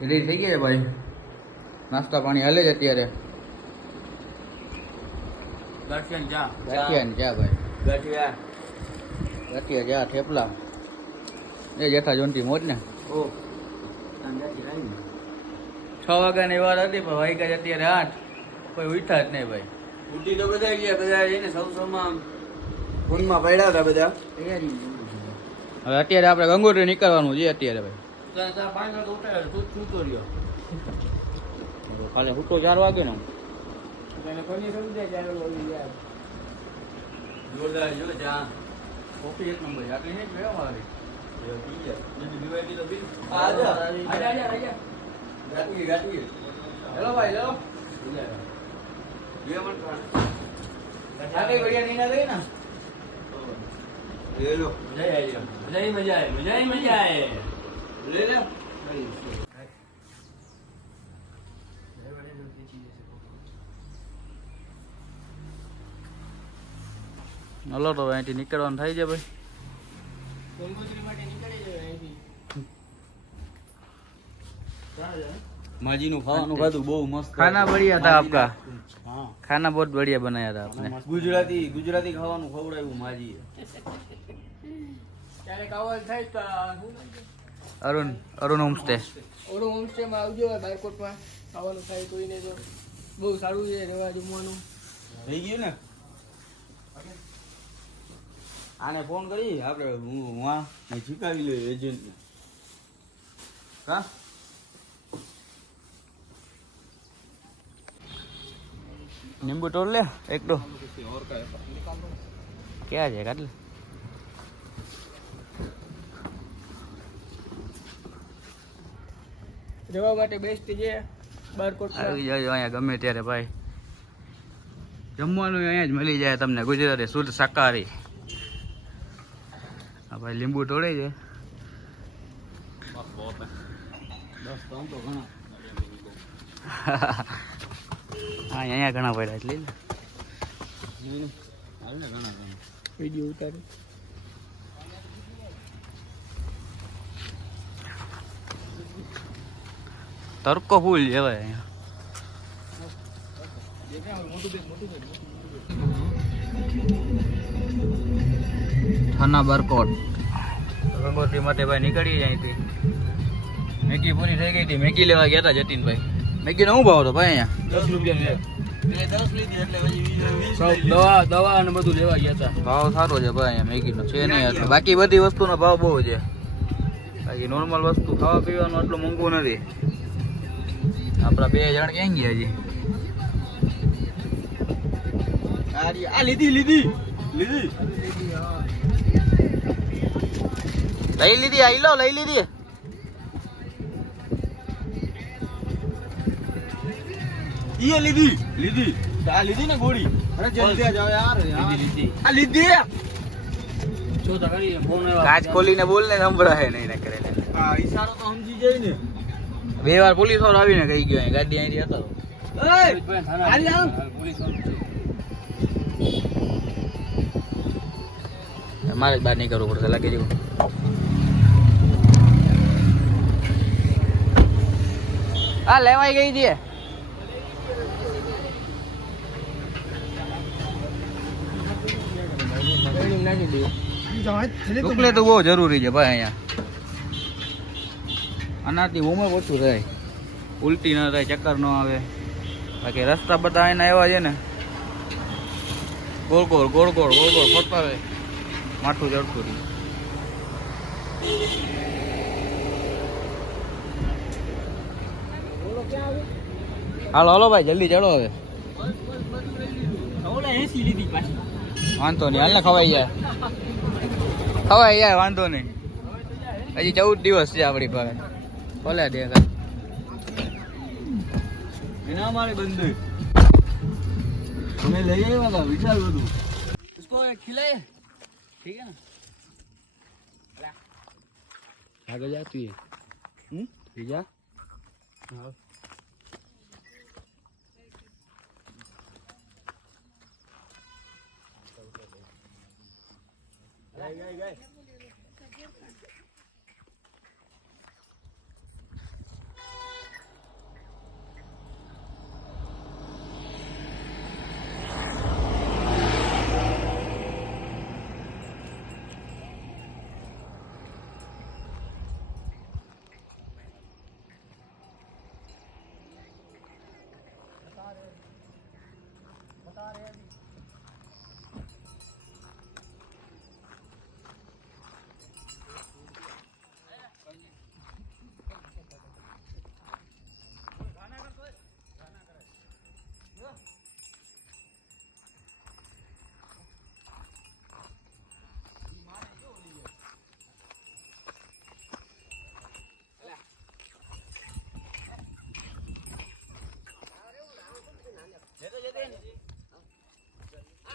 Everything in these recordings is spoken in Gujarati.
રેડી થઈ ગયા ભાઈ, નાસ્તા પાણી હાલે જ અત્યારે. ગાંઠિયા ચા ભાઈ, ગાંઠિયા ચા થેપલા એ જેઠા જોનથી મોજ ને. 6 વાગ્યાની વાર હતી પણ વાગ્યા જ અત્યારે 8. કોઈ ઉઠા જ નહીં ભાઈ. ઉઠી તો બધા ગયા, બધા જઈને સૌમાં ફોનમાં પડ્યા હતા બધા. હવે અત્યારે આપણે ગંગોત્રી નીકળવાનું છે અત્યારે ભાઈ. કાલે હુતો 4 વાગે ને જોરદાર જો જા કોફી એક નંબર આટલી નહીં ગયો મારી. હેલો ભાઈ હેલો મજા આવે લે લે. હલો તો અહીંથી નીકળવાનું થાય છે ભાઈ. માજી નું ખાવાનું ખાધું બહુ મસ્ત. खाना बढ़िया था आपका. हाँ खाना बहुत बढ़िया बनाया था आपने. ગુજરાતી ખાવાનું ખવડાવ્યું માજી. અરુણ હોમસ્ટે. ઓરો હોમસ્ટે માં આવજો બારકોટ માં ખાવાનું થાય કોઈને તો બહુ સારું છે રહેવા જમવાનું. થઈ ગયું ને. આને ફોન કરી આપણે હું શીખાવી લે એજન્ટ ને. હા नींबू तोड़ ले एक दो. क्या है काट ले. રહેવા માટે બેસ્ટ છે બારકોટ. આવી જાજો અહીંયા ગમે ત્યારે ભાઈ. જમવાનું અહીંયા જ મળી જાય તમને ગુજરાતી શુદ્ધ શાકાહારી. હા ભાઈ લીંબુ તોડે છે. હા અહીંયા ઘણા પડ્યા એટલે વિડીયો ઉતારે. તડકો ફૂલ જેવાય અહીંયા. થાના બારકોટ ગંગોત્રી માટે ભાઈ નીકળી જાય અહીંથી. મેગી પૂરી થઈ ગઈ હતી. મેગી લેવા ગયા હતા જતીનભાઈ. મેગી નો શું ભાવ હતો ભાઈ અહીંયા? 10 રૂપિયા. 10 લીધી એટલે પછી દવા અને બધું લેવા ગયા હતા. ભાવ સારો છે ભાઈ અહીંયા મેગીનો છે નહીં એટલે. બાકી બધી વસ્તુનો ભાવ બહુ છે. બાકી નોર્મલ વસ્તુ ખાવા પીવાનું એટલું મોંઘું નથી. આપણા 2 જણ ક્યાં ગયા હજી? આ લીધી લઈ લીધી. આઈ લો લઈ લીધી. ઈ લીધી આ લીધી ને ગોળી. અરે જલ્દી જાવ યાર. લીધી આ લીધી. જો તો કરી ફોન આવ્યો. કાચ ખોલીને બોલ ને સંભળાય નહીં ને કરે. હા ઈશારો તો સમજી જાય ને. 2 વાર પોલીસ વાળો આવીને કહી ગયો અહીં ગાડી અહીંથી હતો. મારે જ બહાર નહીં કરવું પડશે લાગે જેવું. હા લેવાઈ ગઈ છે. ચોકલેટ તો બહુ જરૂરી છે ભાઈ અહીંયા. આનાથી ઉમર ઓછું થાય, ઉલટી ન થાય, ચક્કર ન આવે. બાકી રસ્તા બધા એના એવા છે ને ગોળ ગોળ ફરતા હોય, માથું ચડતું રહે. હાલો હાલો ભાઈ જલ્દી ચડો હવે. વાંધો નહીં હાલ ને ખવાઈ જાય વાંધો નહીં. હજી 14 દિવસ છે આપણી પાસે. ભલે દે એના મારે બંધ તમે લઈ આવ્યા હતા વિચાર બધું. उसको खिलाए ठीक है ना. आगे जा तू ये जा. हाँ गए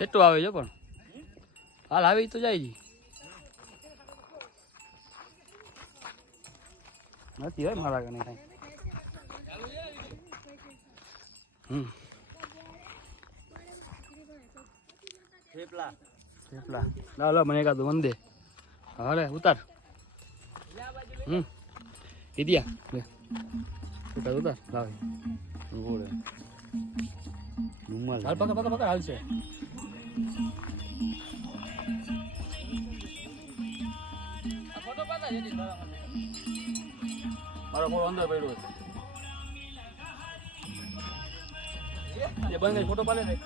કેટલું આવે છે પણ હાલ આવી તો જાય જી નથી હોય મારા કને કાંઈ થેપલા લા લા મને એકાદું વંદે હાલે ઉતાર કીધ્યા લે ઉતાર ઉતાર લાવે બોલે હાલ પકડ પકડ પકડ હાલ છે ફોટો પાતા જતી મારો ફોટો અંદર પડ્યો છે એ બંધ ફોટો પાડે રે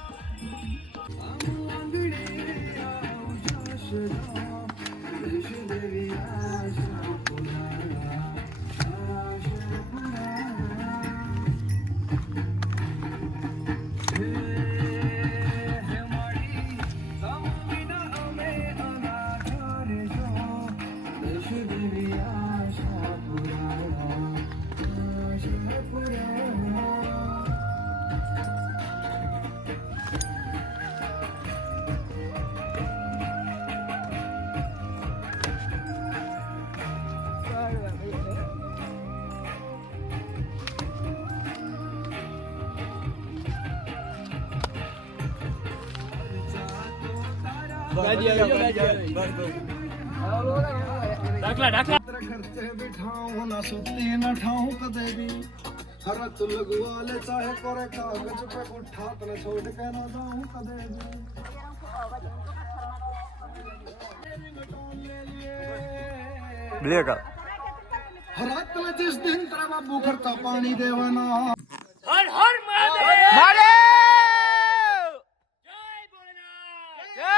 દાખલા દાખલા करते बिठाऊं ना सुती न ठाऊं कदे भी हरत लगवा ले चाहे करे कागज पे उठा तो न छोड़ के ना जाऊं कदे भी ब्लैक हरत में जिस दिन तेरा बाबू करता पानी देवाना હર હર મહાદેવ મહાદેવ જય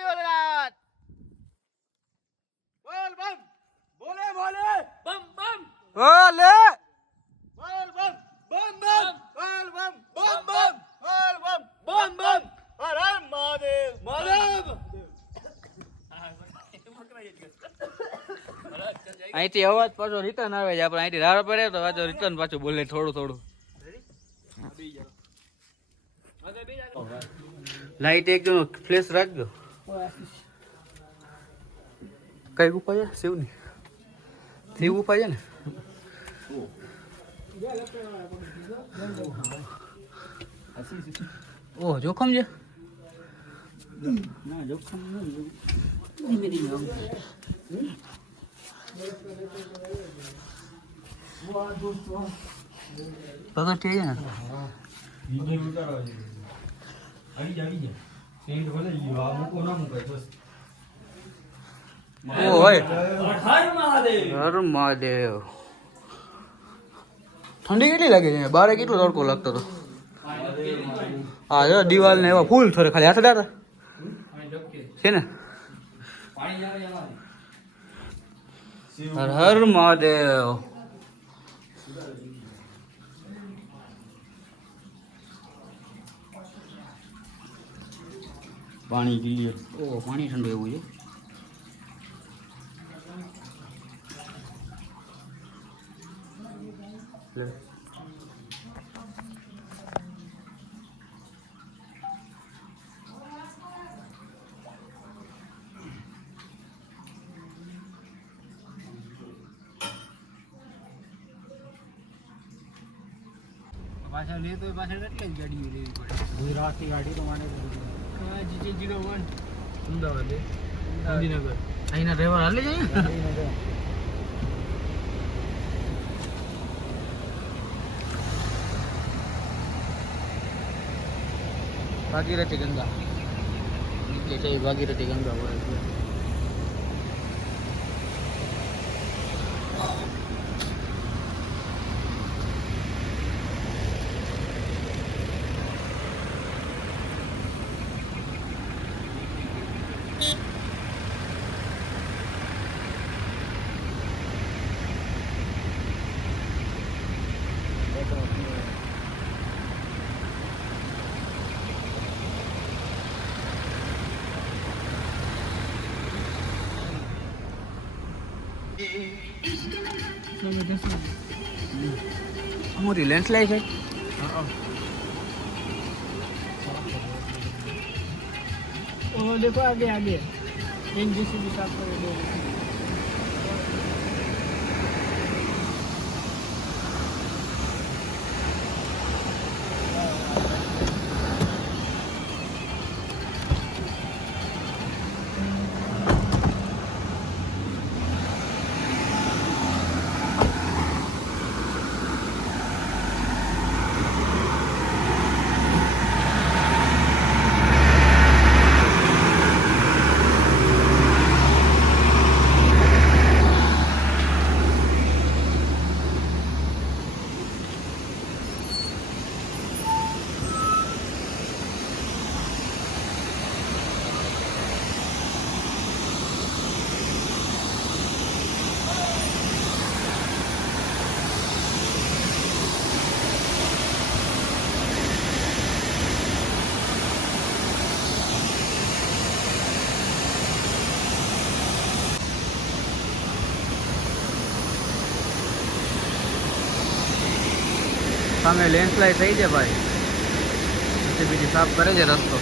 ભોલેનાથ બોલ બમ બોલે બોલે બમ બમ બોલે બોલ બમ બમ બમ બોલ બમ બમ બમ બોલ બમ બમ બમ હર હર મહાદેવ મહાદેવ અહીંથી અવાજ પાછો રિટર્ન આવે છે આપણે અહીંથી રાડો પડે તો પાછો રિટર્ન પાછું બોલે થોડું થોડું લાઈટ એક જો ફ્લેશ રાખજો કઈ ઉપાય છે શિવની શિવ ઉપાય છે ને ઓહ જોખમ છે ના જોખમ નથી પગડ થઈ જાય ને હર મહાદેવ ઠંડી કેટલી લાગે છે બારે કેટલો તડકો લાગતો હતો હા જો દિવાલ ને એવા ફૂલ થોડે ખાલી હાથ ડાતા છે ને હર હર મહાદેવ પાણી ક્લિયર ઓ પાણી ઠંડુ એવું છે પાછળ લે તો પાછળ એટલે જ ગાડીઓ લેવી પડે ગુજરાતની ગાડી તો માને GT01 અમદાવાદ ગાંધીનગર અહીંના ડ્રાઈવર હાલી જાય ભાગીરથી ગંગા નીચે છે ભાગીરથી ગંગા વળે છે મોટી લેન્ડસ્લાઇડ છે. वो देखो आगे आगे एनजीसीबी साफ कर दो. સામે લેન્ડસ્લાઇડ થઈ છે ભાઈ. બીજી સાફ કરે છે રસ્તો.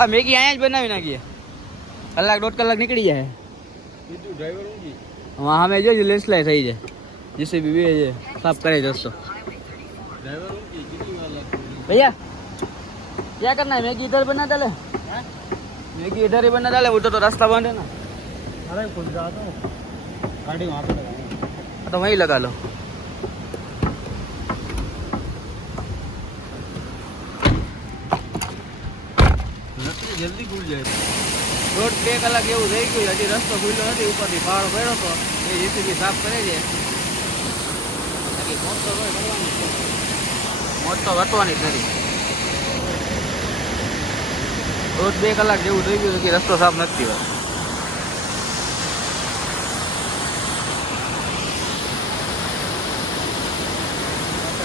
આ મેગી અહીંયા જ બનાવી નાખીએ. કલાક 1.5 કલાક નીકળી જાય. બીજું ડ્રાઈવર ઊંઘી. હા સામે જોજો લેન્ડસ્લાઇડ થઈ છે. જીસીબી બે છે સાફ કરે છે રસ્તો. ડ્રાઈવર ઊંઘી. કેટલી વાર લાગતી? भैया क्या करना है? मैगी इधर बना डाले. मैगी इधर ही बना डाले. उधर तो रास्ता बंद है ना. अरे खुल जाता हूँ. गाड़ी वहाँ पे लगाऊंगा. तो वहीं लगा लो. જલ્દી ખુલ જાય. 1.5 કલાક એવું થઈ ગયું. હજી રસ્તો ખુલ્લો નથી. ઉપરથી પાડો પડ્યો હતો. એ જીસીબી સાફ કરે છે. બાકી મોટ તો રોજ કરવાની જ છે. મોટ તો વટવાની જ નથી. 1.5 કલાક જેવું થઈ ગયું કે રસ્તો સાફ નથી થયો.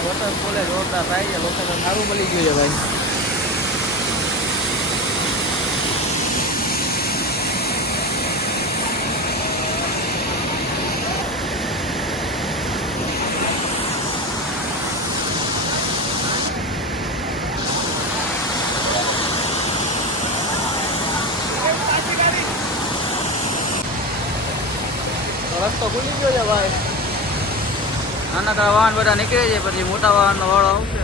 વોટર કોલેજ જોરદાર થાય છે. લોકેશન સારું મળી ગયું છે ભાઈ. રસ્તો ખુલી ગયો છે ભાઈ. નાના વાહન બધા નીકળે છે. પછી મોટા વાહનનો વાળો આવશે.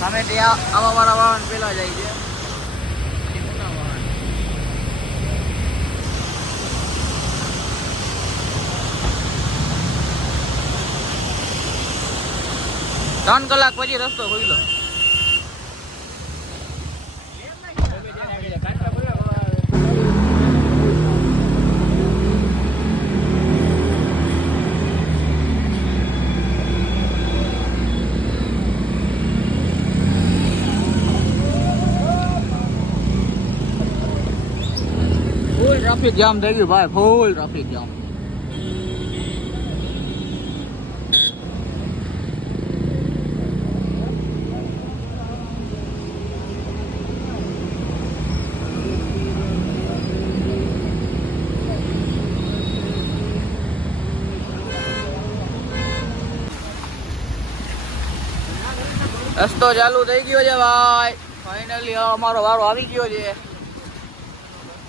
સામેથી આવા વાળા વાહન પેલા જાય છે. પછી મોટા વાહન. 3 કલાક પછી રસ્તો ખુલ્લો. ફૂલ ટ્રાફિક જામ થઈ ગયું ભાઈ. Full traffic jam. રસ્તો ચાલુ થઈ ગયો છે ભાઈ. ફાઇનલી અમારો વારો આવી ગયો છે.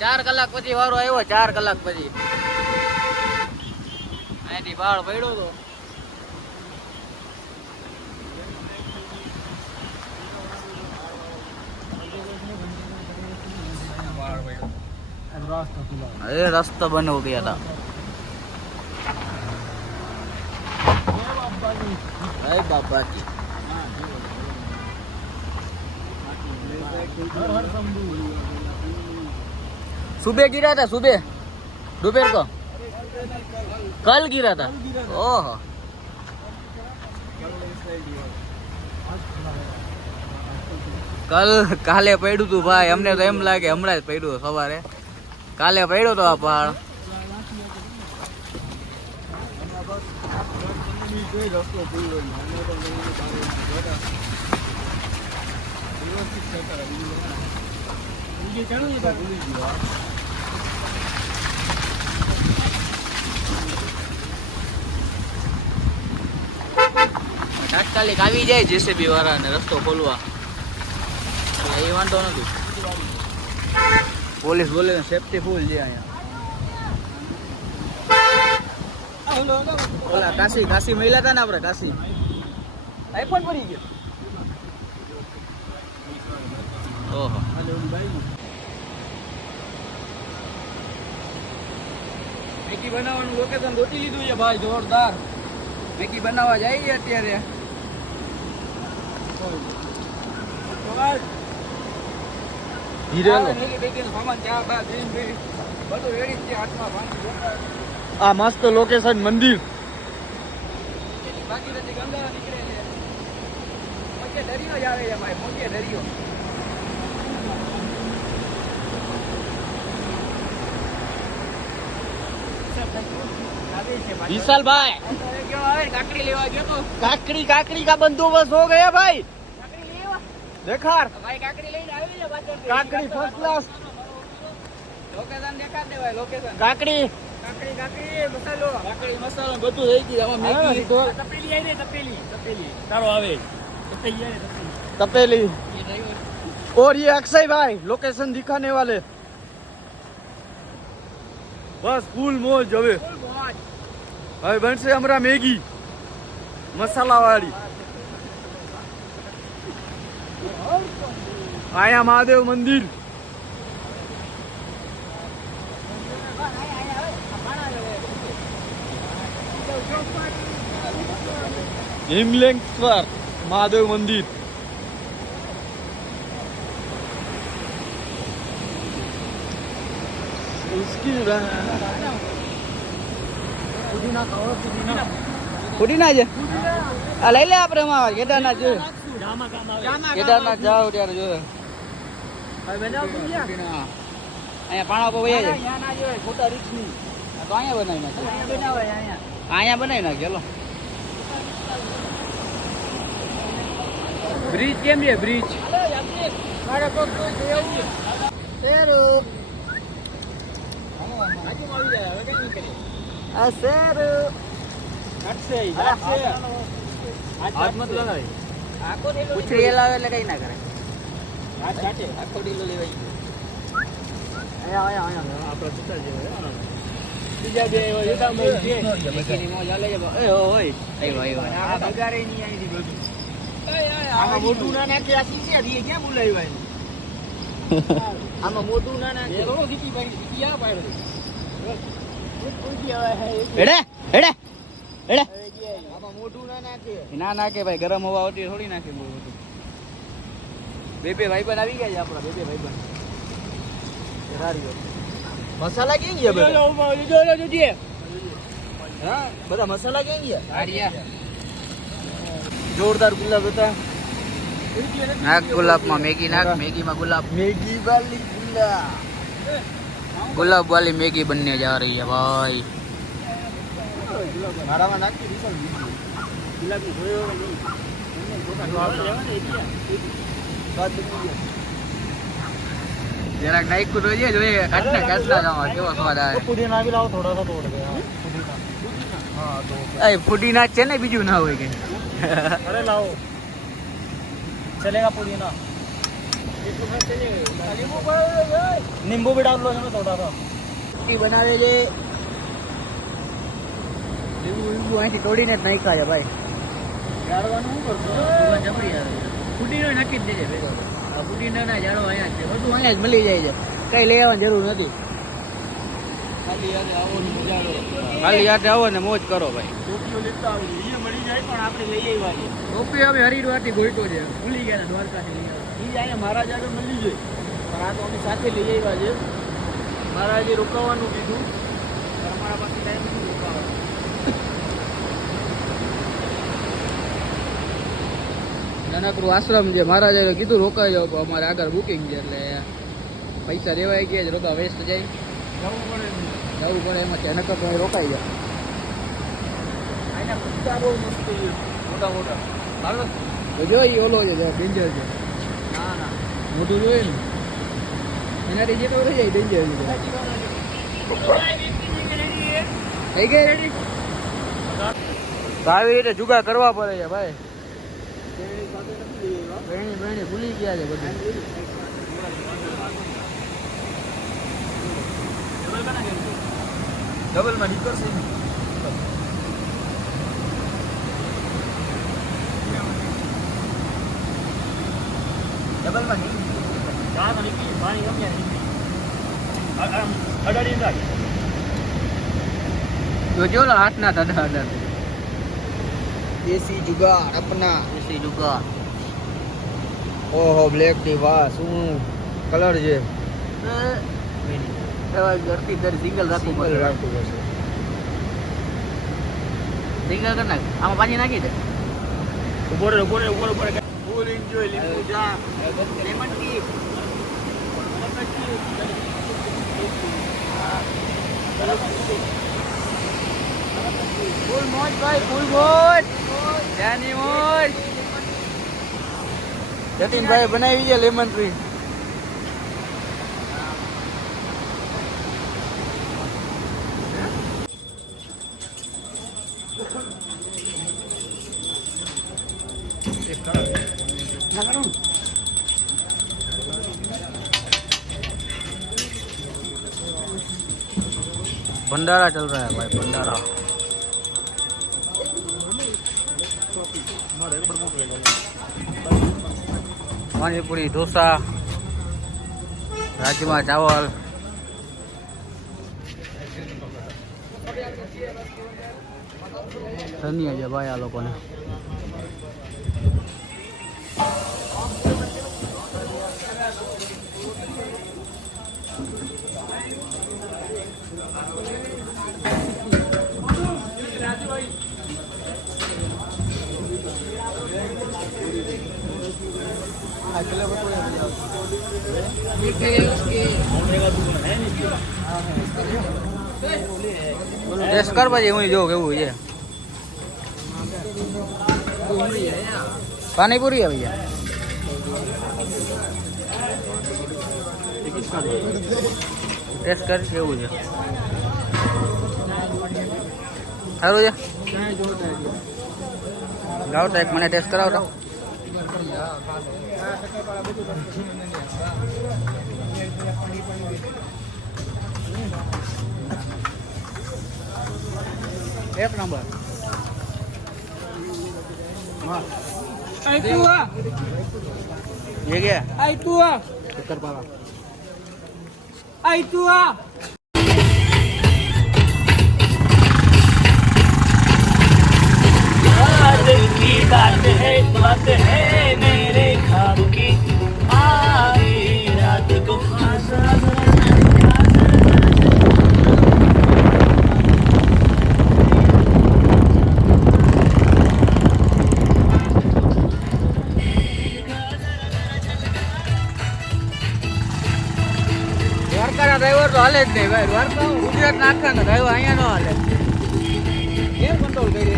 4 કલાક પછી વારો આવ્યો. 4 કલાક પછી અહીંથી ભાડ પડ્યો હતો. અરે રસ્તો બંધ હો ગયા था. अरे बाबा जी सुबह गिरा था सुबह दोपहर को कल गिरा था ओह कल काले પડ્યું તું ભાઈ અમને તો એમ લાગે હમણાં જ પડ્યું સવારે કાલે પડ્યો તો આ પહાડ તાત્કાલિક આવી જાય જેસીબી વાળાને રસ્તો ખોલવા એ વાંધો નથી પોલીસ બોલે સેફટી ફૂલ છે અહીંયા ઓલા કાશી મહિલા હતા ને આપણે કાશી આઈફોન પડી ગયો ઓહો મેગી બનાવવાનું લોકેશન ગોતી લીધું છે ભાઈ જોરદાર મેગી બનાવવા જઈએ અત્યારે આ મસ્ત લોકેશન મંદિર विशाल भाई काकड़ी लेवा गया तो काकड़ी का बंदोबस्त हो गया भाई देखा भाई काकड़ी लेने आवे છે પાછળ કાકડી ફર્સ્ટ ક્લાસ લોકેશન દેખા દે ભાઈ લોકેશન કાકડી મસાલો બધું થઈ ગયું આમાં મેગી તપેલી આવી રે તપેલી તારો આવે તપેલી और ये अक्षय भाई लोकेशन दिखाने वाले बस फूल मौज હવે હવે બનશે हमरा મેગી મસાલા વાળી आया महादेव मंदिर हिमलेश्वर महादेव मंदिर उसकी पुदीना છે આ લઈ લે આપણે માં કેદારનાથ જો કેદારનાથ જાવ ત્યારે જો અહીંયા પાણા પર વયા જાય ખોટા રીક્ષ ની તો અહીંયા બનાવી નાખે અહીંયા બનાવી નાખે ચલો બ્રિજ કેમ છે બ્રિજ પૂછડી લાવે એટલે કઈ ના કરે આખો ઢીલો લેવાય આપડે સુતા જેવો બીજા બે યુતા મોજ છે મેગીની મોજ આલે છે એ હોય આવ્યો આ બગારે ની આવી દી બધું આમાં મોટું ના નાખે આ શીશા દીએ ક્યાં બોલાવ્યા આમાં મોટું ના નાખે લો દીકી ભાઈ ક્યાં પાડ્યો એડે આમાં મોટું ના નાખે ભાઈ ગરમ હવા હોતી થોડી નાખે બહુ બધું બે ભાઈબંધ આવી ગયા છે આપણા બે ભાઈબંધ મસાલા કેમ ગયા હા બધા મસાલા કેમ ગયા જોરદાર ગુલાબ હતા નાખ ગુલાબમાં મેગી નાખ મેગીમાં ગુલાબ મેગી વાલી गुलाब वाली मैगी बनने जा रही है भाई मारामा नाखी विशाल गुलाब की होयो नहीं जरा नाइक को જોઈએ જોઈએ કાટના જાવા કેવો સ્વાદ આવે પુદીના भी लाओ थोड़ा सा तोड़ दे हां पुदीना हां तो ए पुदीना છે ને બીજું ના હોય કે અરે લાવો चलेगा पुदीना नींबू भी डाल लो इसमें थोड़ा सा बनावे जे नींबू અહીંથી તોડીને જ નાખ્યા છે ભાઈ જાળવાનું શું કરતો ભગવાન જબરી આવે ફુડીનો નાખી જ દેજે ભેગો આ ફુડીના જાળો અહીંયા છે બધું અહીંયા જ મળી જાય છે કઈ લઈ આવવાની જરૂર નથી ખાલી યાદ આવો ને મજા લો ખાલી યાદ આવો ને મોજ કરો ભાઈ ટોપીઓ લેતા આવી એ મળી જાય પણ આપણે લઈ આવ્યા ટોપી હવે હરિદ્વારથી ગોઈતો છે ભૂલી ગયા દ્વારકાથી લઈ આવ્યા ઈ અહીંયા મહારાજ આગળ મળી જાય પણ આ તો અમે સાથે લઈ આવ્યા છે મહારાજે રોકાવાનું કીધું પણ અમારા પાસે ટાઈમ નથી રોકાવાનો નાનકડું આશ્રમ છે મહારાજે કીધું રોકાઈ જાવ પણ અમારે આગળ બુકિંગ છે એટલે પૈસા રેવાઈ ગયા છે રોકા વેસ્ટ જાય જવું પડે એમાં છે નકર તો રોકાઈ જાય આના કુત્તા બહુ મસ્ત છે મોટા મોટા હાલો તો જો ઈ ઓલો છે ડેન્જર છે ના ના મોટું જોઈએ ને એનાથી જેટલું રહી જાય ડેન્જર છે થઈ ગઈ રેડી આવી રીતે જુગા કરવા પડે છે ભાઈ બેણી ભૂલી ગયા છે બધું ડબલમાં નીકળશે ડબલમાં નહીં પાણી અડાડી નાખ જોજો ને હાથ ના દાદા દાદા દેશી જુગાડ અપના દેશી જુગા ઓહો બ્લેક ની વાહ શું કલર છે ઘરથી દર સિંગલ રાખવું પડે રાખવું પડશે સિંગલ કર નાખ આમાં પાણી નાખી દે ઉપર ફૂલ એન્જોય લીંબુ ચા લેમન ટી ફૂલ મોજ ભાઈ ફૂલ મોજ જાની મોજ જતીનભાઈ બનાવી છે લેમન ટ્રી भंडारा चल रहा है भाई भंडारा पानीपुरी डोसा राजमा चावल धनिया है भाई आ लोगों ने टेस्ट कर भाई હું જો કેવું છે પાણીપુરી है भैया ટેસ્ટ કર કેવું છે સારું છે લાવ તો એક મને ટેસ્ટ કરાવતો एक नंबर ये क्या शक्करपारा बात है मेरे ख्वाब की आई रात को દ્વારકાના ડ્રાઈવર તો હાલે જ નહીં ભાઈ દ્વારકા ગુજરાતના આખાના ડ્રાઈવર અહીંયા ન હાલે કેમ કંટ્રોલ કરી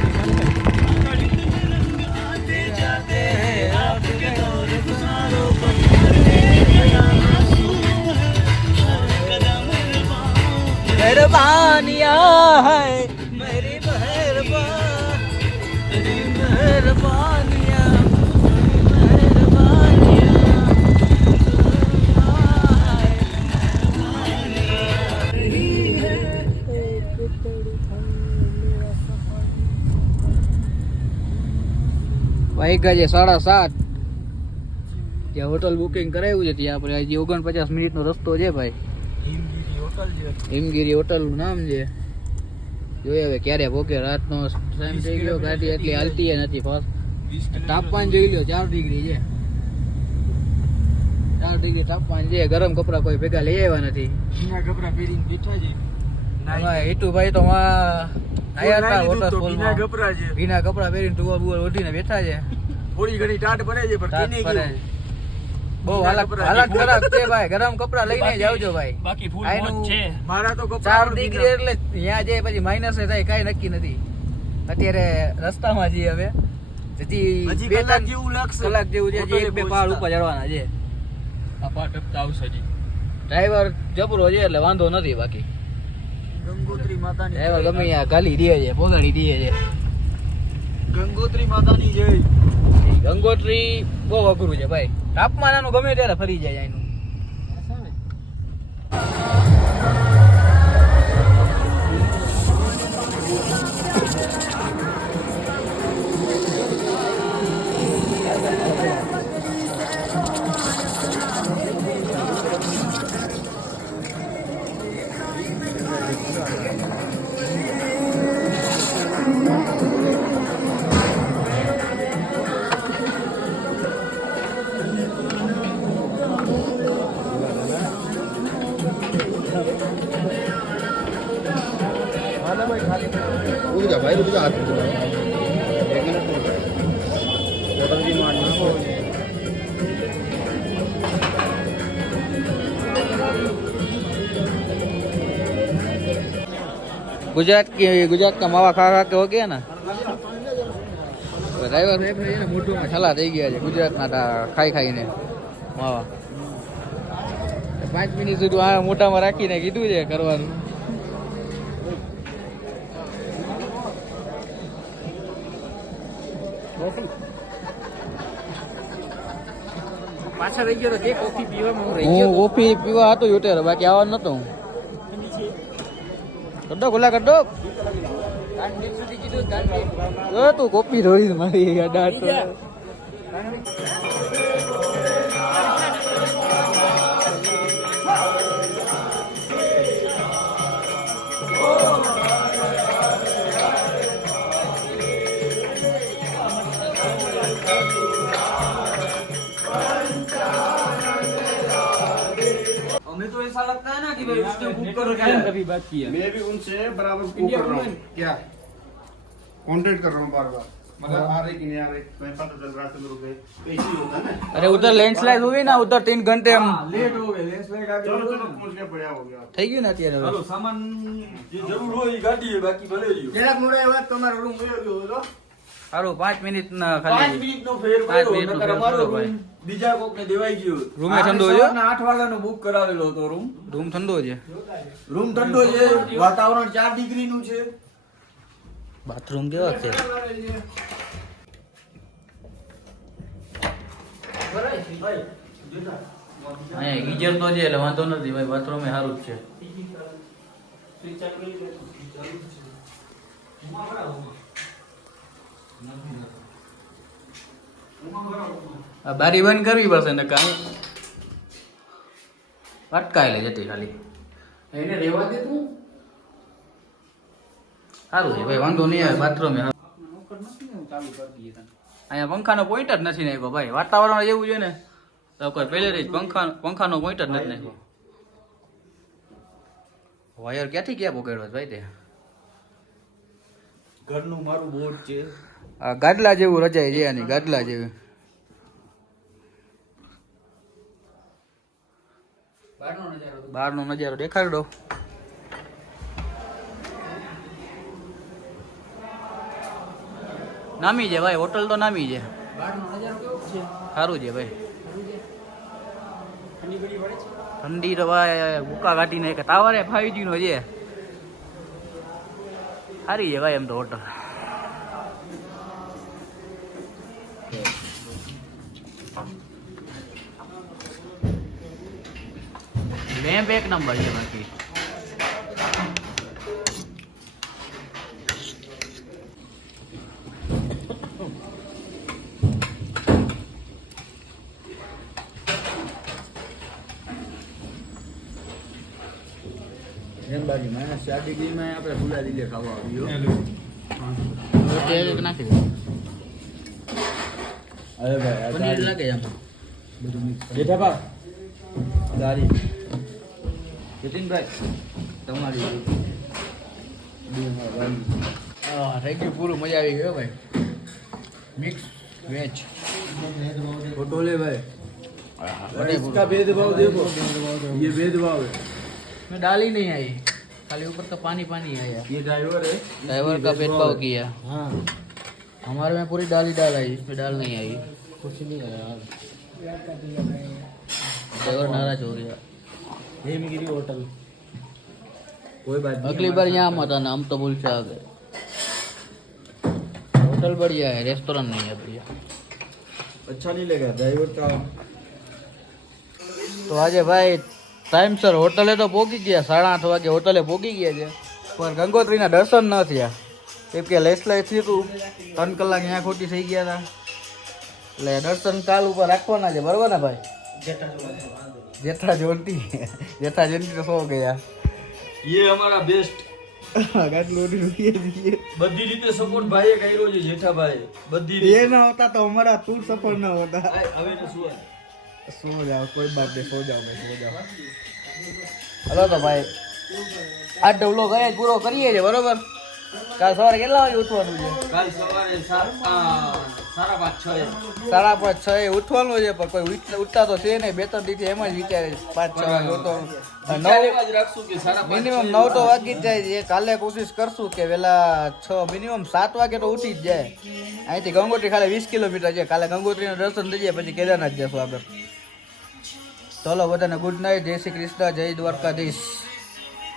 मेहरबानियां है मेरी मेहरबानियां વાગ્યા છે 7:30 ત્યાં હોટલ બુકિંગ કરાવ્યું છે ત્યાં આપણે હજી 49 મિનિટનો રસ્તો છે ભાઈ હિમગીરી હોટલનું નામ છે જોઈએ હવે ક્યારે ભોગે રાતનો ટાઈમ થઈ ગયો ગાડી એટલી હાલતી નથી ફાસ્ટ તાપમાન જોઈ લો 4 ડિગ્રી છે ડિગ્રી તાપમાન છે, ગરમ કપડા કોઈ ભેગા લઈ આવ્યા નથી. ભીના કપડા પહેરીને બેઠા છે. એમાં હિતુભાઈ તો આયા હતા વોટરફોલમાં. કપડા છે. ભીના કપડા પહેરીને ટુવાલ બુવાલ ઓઢીને બેઠા છે. થોડી ઘણી ટાટ પડે છે પણ ટાટ કેને પડે. ગયું? બહુ હાલત ખરાબ છે ભાઈ. ગરમ કપડા લઈને જ આવજો ભાઈ. બાકી ફૂલ આયનું મોજ છે. મારા તો કપડા 4 ડિગ્રી એટલે ત્યાં જે પછી માઇનસ થાય કઈ નક્કી નથી. અત્યારે રસ્તામાં છીએ હવે. હજી કલાક જેવું લાગશે. કલાક જેવું છે. હજી 1-2 પહાડ ઉપર ચડવાના છે. આ પાટ ટપતા આવશે હજી. ડ્રાઈવર જબરો છે એટલે વાંધો નથી. બાકી ગંગોત્રી માતાની ડ્રાઈવર ગમે ત્યાં ગાલી દે છે, પોગાડી દે છે. ગંગોત્રી માતાની જય. ગંગોત્રી બહુ અઘરું છે ભાઈ. તાપમાન આનું ગમે ત્યારે ફરી જાય એનું. गुजरात का मावा खा खा के हो गया ना. ડ્રાઈવર સાહેબ ને મોઢુંમાં છલા થઈ ગયા છે ગુજરાતના ખાઈ ખાઈને માવા. 5 મિનિટ સુધી આ મોઢામાં રાખીને કીધું છે કરવાનું. પાછા રહી ગયો તે કોફી પીવામાં હું રહી હું ગયો. કોફી પીવા હતો યુટેર, બાકી આવવાનું નતો હું. કડો ખુલ્લા કડો. તું કોપી ધોઈ મારી દાંત તો. हमें तो ऐसा लगता है ना कि भाई उसने बुक कर रखा है. कभी बात किया मैं भी उनसे बराबर वो कर रहा हूँ क्या कॉन्टेक्ट कर रहा हूँ बार बार मतलब आ रहे कि नहीं आ रहे मैं पता चल रहा था मेरे को ऐसे ही होता है ना अरे उधर लैंडस्लाइड हुई ना, उधर 3 घंटे हम लेट हो गए लैंडस्लाइड आ चलो गया. चलो पहुंच गया बढ़िया हो गया થઈ ગયું ને અત્યારે હવે. હાલો સામાન જે જરૂર હોય એ ગાડી બાકી ભલે રહ્યો. જરાક મોડે આવ્યા તમારો રૂમ વયો ગયો હતો. સારું 5 મિનિટ ના 5 ખાલી મિનિટનો ફેર 5 પડ્યો મિનિટનો નકર ફેર અમારો પડ્યો રૂમ બીજા કોકને દેવાઈ ગયો. રૂમે આ ઠંડો સવારના છે? 8 વાગ્યાનો બુક કરાવેલો હતો રૂમ. રૂમ ઠંડો છે. રૂમ ઠંડો છે, વાતાવરણ 4 ડિગ્રીનું છે. બાથરૂમ કેવા છે? અહીંયા ગીઝર તો છે એટલે વાંધો નથી ભાઈ, બાથરૂમ એ સારું જ છે. આ બારી બંધ કરવી પડશે ને કાંઈ અટકાય લે જતી ખાલી. એને રહેવા દે તું. સારું છે ભાઈ, વાંધો નહીં આવે. બાથરૂમ એ સારું. ચાલુ કરી દઈએ તને. અહીંયા પંખાનો પોઈન્ટ જ નથી નાખ્યો ભાઈ. વાતાવરણ જેવું છે ને તો કોઈ પહેલેથી જ પંખાનો પોઈન્ટ જ નથી નાખ્યો. વાયર ક્યાંથી ક્યાં પકડ્યો ભાઈ તે? ઘરનું મારું બોર્ડ છે. આ ગાડલા જેવું રચાય છે આની, ગાડલા જેવું. બહારનો નજારો દેખાડો. નામી છે ભાઈ, હોટલ તો નામી છે. સારું છે ભાઈ. ઠંડી તો ભાઈ ભૂકા કાઢીને એક ટાવરે 5G નો છે. સારી છે ભાઈ એમ તો હોટલ. લેમ્પ એક નંબર છે બાકી. એમ બાજુ માણસ 4 ડિગ્રીમાં આપણે ભૂલા લીધે ખાવા આવ્યો. નાખી દે. અરે ભાઈ પનીર લાગે આમ. જેઠાબા ગાડી જતીનભાઈ તમારી થઈ ગયું પૂરું, મજા આવી ગયો ભાઈ. મિક્સ વેજ फोटो ले भाई बड़े इसका भेदभाव देखो ये भेदभाव है में दाल ही नहीं आई, खाली ऊपर तो पानी पानी आया. ये ड्राइवर है ड्राइवर का भेदभाव किया. हाँ हमारे में पूरी दाल ही दाल आई, इसमें दाल नहीं आई. कुछ नहीं है यार ड्राइवर नाराज हो गया. हेमगिरी होटल कोई बात नहीं अगली बार यहाँ मत आना, हम तो भूल से आ गए. होटल बढ़िया है, रेस्टोरेंट नहीं है बढ़िया. अच्छा नहीं लगा ड्राइवर का તો આજે ભાઈ ટાઈમસર હોટલે તો પહોંચી ગયા, 8:30 વાગે હોટલે પહોંચી ગયા છે, પણ ગંગોત્રીના દર્શન ન થયા કેમ કે લેસલાઈ થયું હતું. 3 કલાક અહીંયા ખોટી થઈ ગયા હતા, એટલે દર્શન કાલ ઉપર રાખવાના છે, બરોબર ને ભાઈ? જેઠા જોનતી તો સો ગયા. ये हमारा बेस्ट કેટલું રૂપિયા દીએ બધી રીતે સપોર્ટ ભાઈએ કર્યો છે જેઠાભાઈ બધી ये ना होता तो हमारा टूर सफल ना होता. હવે ને શું सो जाओ, कोई बात नहीं, सो जाओ भाई, सो जाओ. હલો તો ભાઈ આ ડબલો કરે પૂરો કરીએ છે, બરોબર? કાલ સવારે કેટલા વાગે ઉઠવાનું છે? કાલ સવારે 5:30 5:30 ઉઠવાનું છે, પણ કોઈ ઉઠતા તો છે નહીં. 2-3 દિવસ એમ જ વિચારે 5-6 વાગે ઉઠવાનું. જ રાખશું કે 5:30 મિનિમમ 9 તો વાગી જ જાય છે. કાલે કોશિશ કરશું કે વહેલા 6 મિનિમમ 7 વાગે તો ઉઠી જ જાય. અહીંથી ગંગોત્રી ખાલી 20 કિલોમીટર છે. કાલે ગંગોત્રીનું દર્શન થઈ જાય પછી કેદારનાથ જશું આગળ. ચલો બધાને ગુડ નાઇટ, જય શ્રી કૃષ્ણ, જય દ્વારકાધીશ.